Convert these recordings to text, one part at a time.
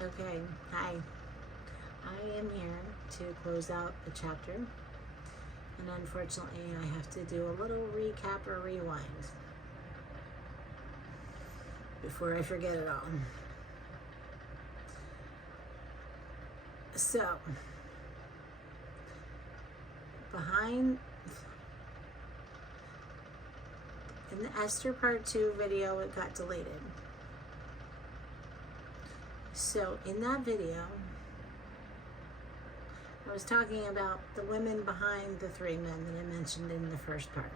Okay, hi. I am here to close out a chapter, and unfortunately, I have to do a little recap or rewind before I forget it all. So, in the Esther Part 2 video, it got deleted. So, in that video, I was talking about the women behind the three men that I mentioned in the first part.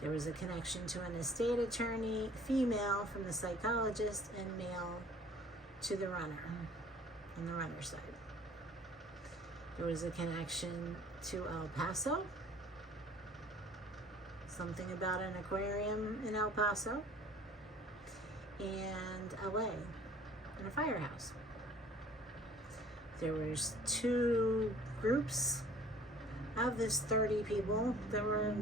There was a connection to an estate attorney, female from the psychologist, and male to the runner, on the runner side. There was a connection to El Paso, something about an aquarium in El Paso, and LA, and a firehouse. There was two groups of this 30 people that were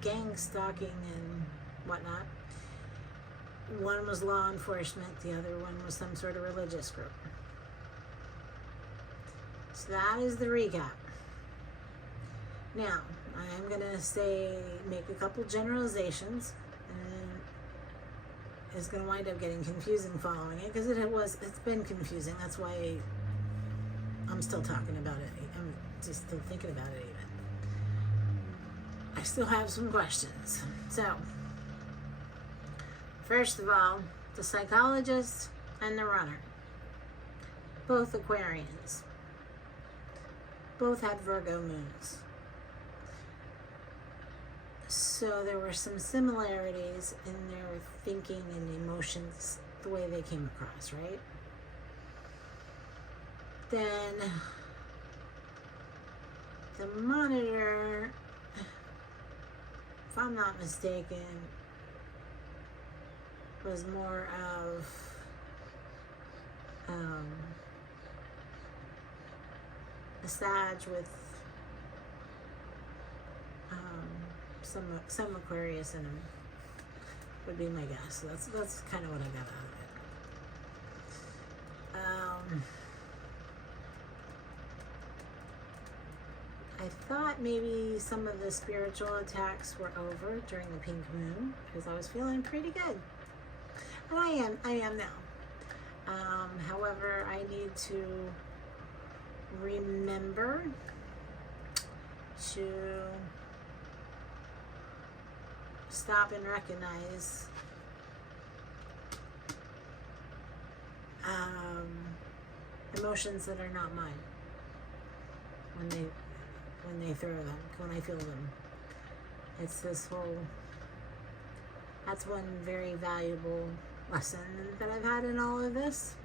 gang stalking and whatnot. One was law enforcement, the other one was some sort of religious group. So that is the recap. Now, I'm going to make a couple generalizations, and it's going to wind up getting confusing following it, because it's been confusing. That's why I'm still talking about it. I'm just still thinking about it even. I still have some questions. So, first of all, the psychologist and the runner, both Aquarians, both had Virgo moons. So there were some similarities in their thinking and emotions, the way they came across, right? Then the monitor, if I'm not mistaken, was more of a Sag with some Aquarius in him, would be my guess. So that's kind of what I got out of it. I thought maybe some of the spiritual attacks were over during the pink moon, because I was feeling pretty good. And I am now. However, I need to remember to stop and recognize emotions that are not mine when they throw them, when I feel them. It's this whole, that's one very valuable lesson that I've had in all of this.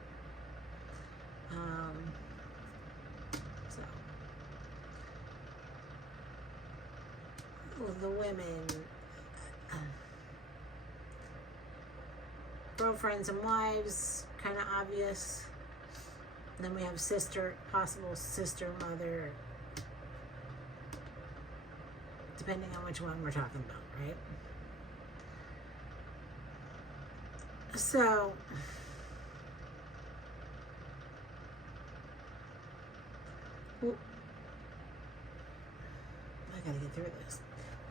The women, girlfriends and wives, kind of obvious. And then we have possible sister, mother, depending on which one we're talking about, right? So, I gotta get through this.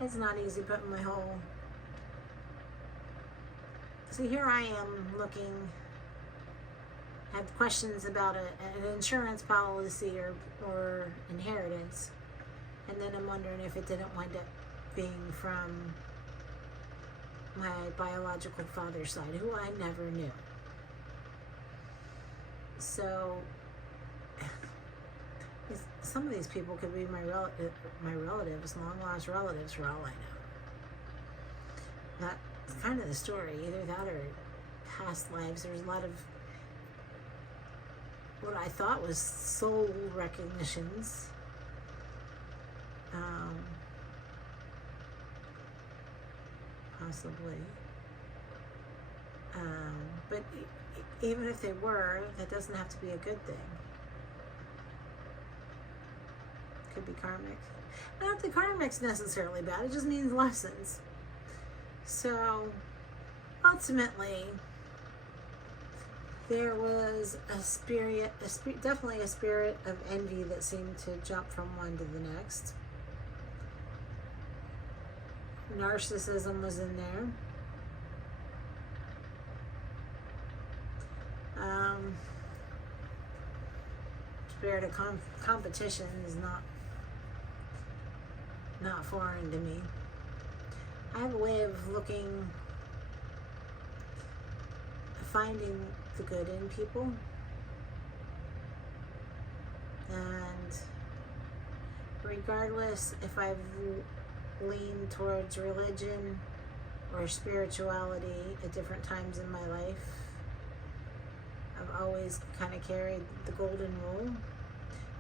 It's not easy putting my whole... See, here I am looking, have questions about an insurance policy or inheritance, and then I'm wondering if it didn't wind up being from my biological father's side, who I never knew. So some of these people could be my relatives, long-lost relatives, for all I know. That's kind of the story. Either that or past lives. There's a lot of what I thought was soul recognitions. Possibly. But even if they were, that doesn't have to be a good thing. Could be karmic. Not that karmic's necessarily bad, it just means lessons. So ultimately, There was definitely a spirit of envy that seemed to jump from one to the next. Narcissism was in there. Spirit of competition is not foreign to me. I have a way of finding the good in people, and regardless if I've leaned towards religion or spirituality at different times in my life, I've always kind of carried the golden rule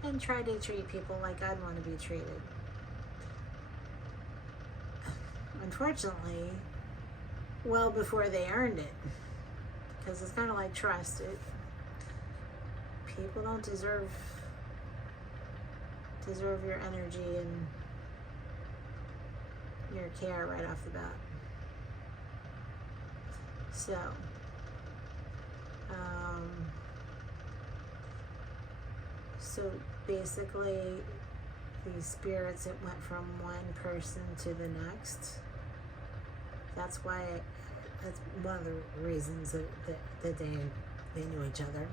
and tried to treat people like I'd want to be treated. Unfortunately, well before they earned it, because it's kind of like trust. People don't deserve your energy and your care right off the bat. So, basically, these spirits, it went from one person to the next. That's one of the reasons that they knew each other.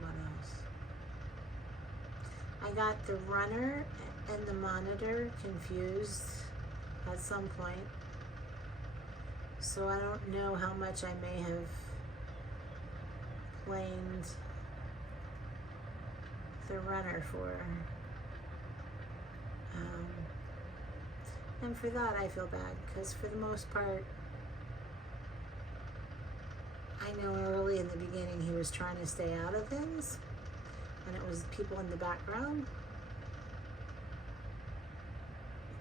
What else? I got the runner and the monitor confused at some point. So I don't know how much I may have blamed the runner for. And for that I feel bad, because for the most part, I know early in the beginning he was trying to stay out of things, and it was people in the background,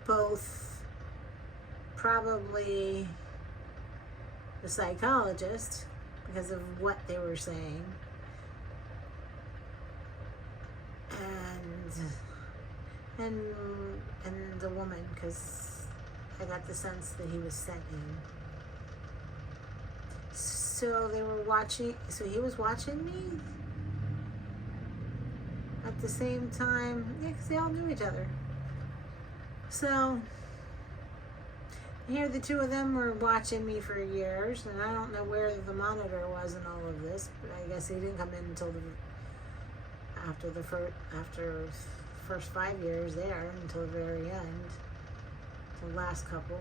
both probably the psychologist because of what they were saying, and the woman, because I got the sense that he was sent in. So they were watching, so he was watching me at the same time, yeah, because they all knew each other. So here the two of them were watching me for years, and I don't know where the monitor was in all of this, but I guess he didn't come in until after the first 5 years there, until the very end, the last couple.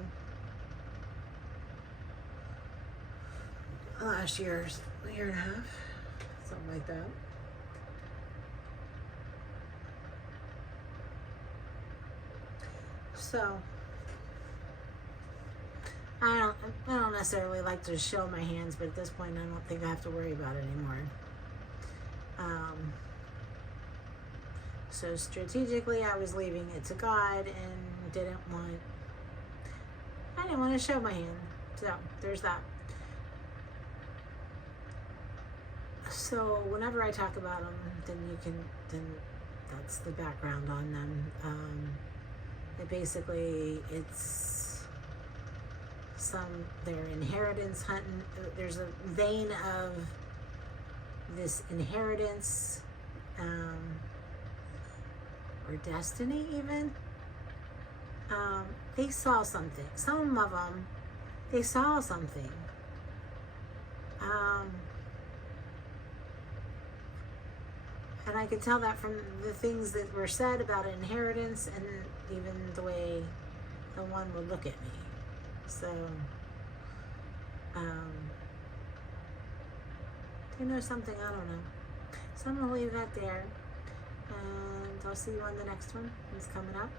Last year and a half, something like that. So I don't necessarily like to show my hands, but at this point I don't think I have to worry about it anymore. So strategically I was leaving it to God and didn't want to show my hand. So there's that. So whenever I talk about them, then that's the background on them. It's their inheritance hunting. There's a vein of this inheritance, or destiny even. They saw something. Some of them, they saw something. And I could tell that from the things that were said about inheritance, and even the way the one would look at me. So, they know something, I don't know. So I'm going to leave that there. And I'll see you on the next one. It's coming up.